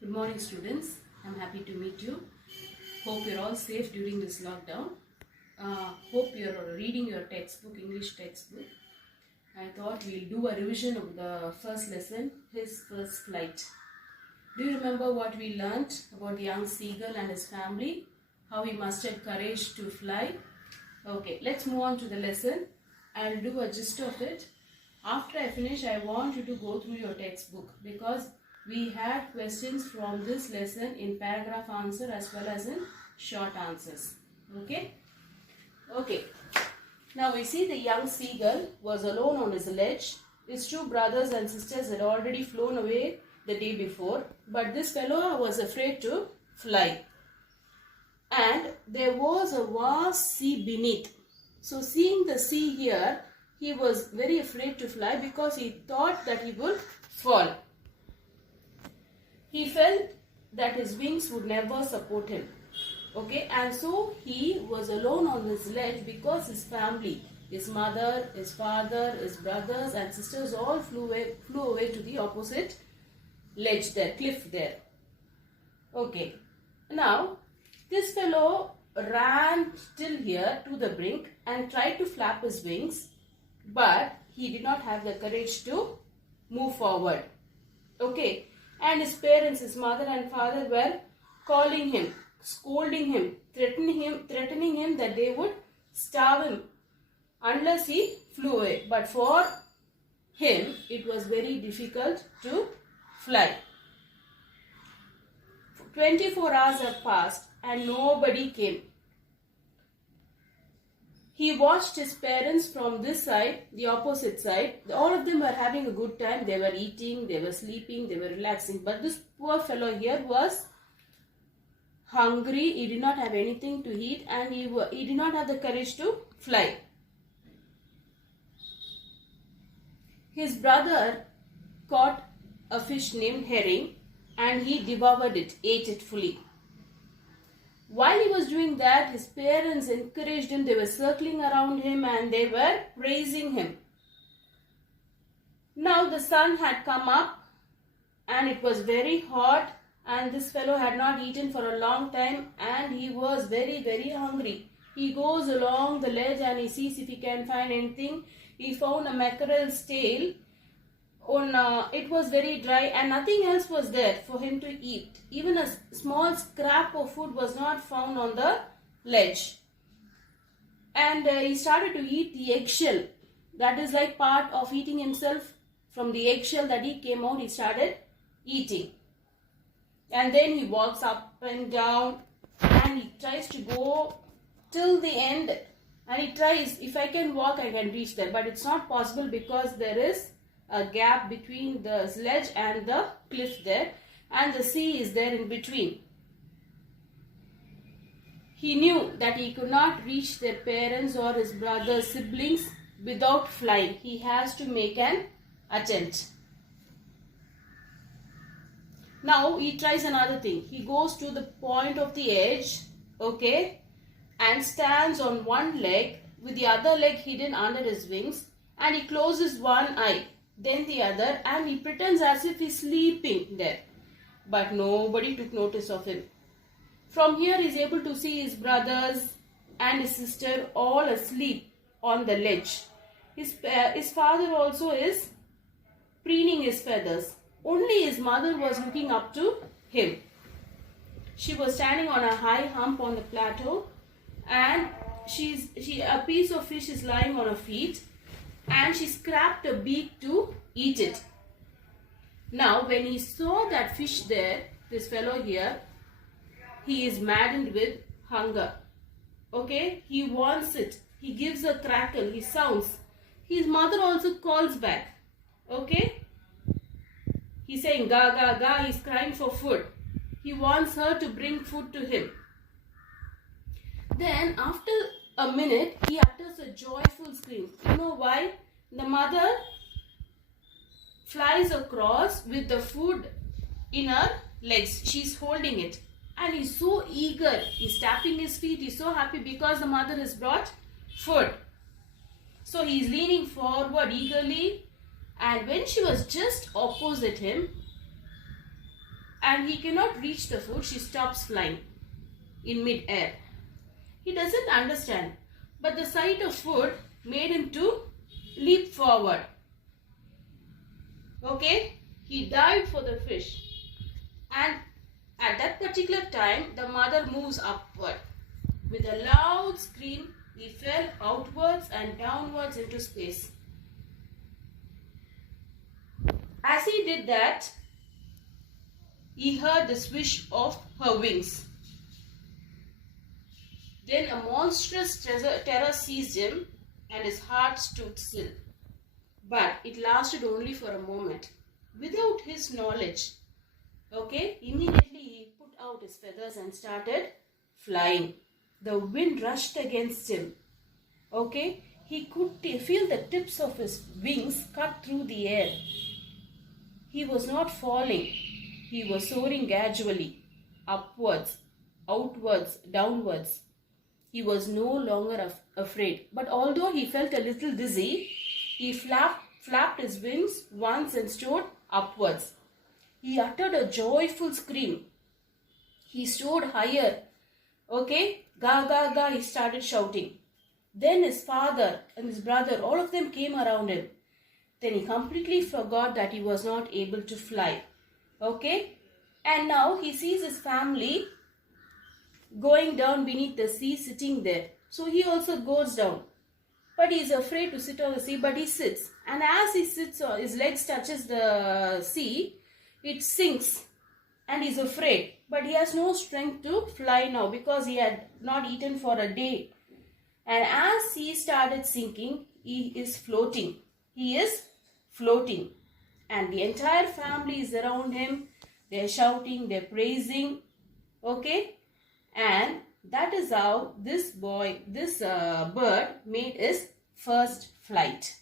Good morning, students. I'm happy to meet you. Hope you're all safe during this lockdown. Hope you're reading your textbook, English textbook. I thought we'll do a revision of the first lesson, his first flight. Do you remember what we learnt about the young seagull and his family? How he mustered courage to fly? Okay, let's move on to the lesson. I'll do a gist of it. After I finish, I want you to go through your textbook because we had questions from this lesson in paragraph answer as well as in short answers. Okay? Okay. Now we see the young seagull was alone on his ledge. His two brothers and sisters had already flown away the day before, but this fellow was afraid to fly. And there was a vast sea beneath. So seeing the sea here, he was very afraid to fly because he thought that he would fall. He felt that his wings would never support him. Okay, and so he was alone on his ledge because his family, his mother, his father, his brothers and sisters all flew away to the opposite ledge there, cliff there. Okay, now this fellow ran till here to the brink and tried to flap his wings, but he did not have the courage to move forward. Okay, and his parents, his mother and father were calling him, scolding him, threatening him that they would starve him unless he flew away. But for him, it was very difficult to fly. 24 hours have passed and nobody came. He watched his parents from this side, the opposite side. All of them were having a good time. They were eating, they were sleeping, they were relaxing. But this poor fellow here was hungry. He did not have anything to eat and he did not have the courage to fly. His brother caught a fish named herring and he devoured it, ate it fully. While he was doing that, his parents encouraged him. They were circling around him and they were praising him. Now the sun had come up and it was very hot and this fellow had not eaten for a long time and he was very, very hungry. He goes along the ledge and he sees if he can find anything. He found a mackerel's tail. It was very dry and nothing else was there for him to eat. Even a small scrap of food was not found on the ledge. And he started to eat the eggshell. That is like part of eating himself. From the eggshell that he came out, he started eating. And then he walks up and down and he tries to go till the end. And he tries, if I can walk, I can reach there. But it's not possible because there is a gap between the ledge and the cliff there, and the sea is there in between. He knew that he could not reach their parents or his brothers, siblings without flying. He has to make an attempt. Now he tries another thing. He goes to the point of the edge, okay, and stands on one leg with the other leg hidden under his wings, and he closes one eye, then the other, and he pretends as if he's sleeping there. But nobody took notice of him. From here he is able to see his brothers and his sister all asleep on the ledge. His father also is preening his feathers. Only his mother was looking up to him. She was standing on a high hump on the plateau and a piece of fish is lying on her feet. And she scraped a beak to eat it. Now when he saw that fish there, this fellow here, he is maddened with hunger. Okay, he wants it. He gives a crackle, he sounds. His mother also calls back. Okay, he's saying ga ga ga, he's crying for food. He wants her to bring food to him. Then after a minute, he utters a joyful scream. You know why? The mother flies across with the food in her legs. She's holding it. And he's so eager. He's tapping his feet. He's so happy because the mother has brought food. So he's leaning forward eagerly. And when she was just opposite him, and he cannot reach the food, she stops flying in mid-air. He doesn't understand, but the sight of food made him to leap forward. Okay, he dived for the fish, and at that particular time the mother moves upward. With a loud scream, he fell outwards and downwards into space. As he did that, he heard the swish of her wings. Then a monstrous terror seized him and his heart stood still. But it lasted only for a moment. Without his knowledge, okay, immediately he put out his feathers and started flying. The wind rushed against him. Okay, he could feel the tips of his wings cut through the air. He was not falling. He was soaring gradually, upwards, outwards, downwards. He was no longer afraid. But although he felt a little dizzy, he flapped his wings once and soared upwards. He uttered a joyful scream. He soared higher. Okay, ga ga ga, he started shouting. Then his father and his brother, all of them came around him. Then he completely forgot that he was not able to fly. Okay, and now he sees his family going down beneath the sea, sitting there. So he also goes down. But he is afraid to sit on the sea, but he sits. And as he sits, his legs touches the sea, it sinks. And he's afraid. But he has no strength to fly now because he had not eaten for a day. And as he started sinking, he is floating. He is floating. And the entire family is around him. They're shouting, they're praising. Okay? And that is how this bird made his first flight.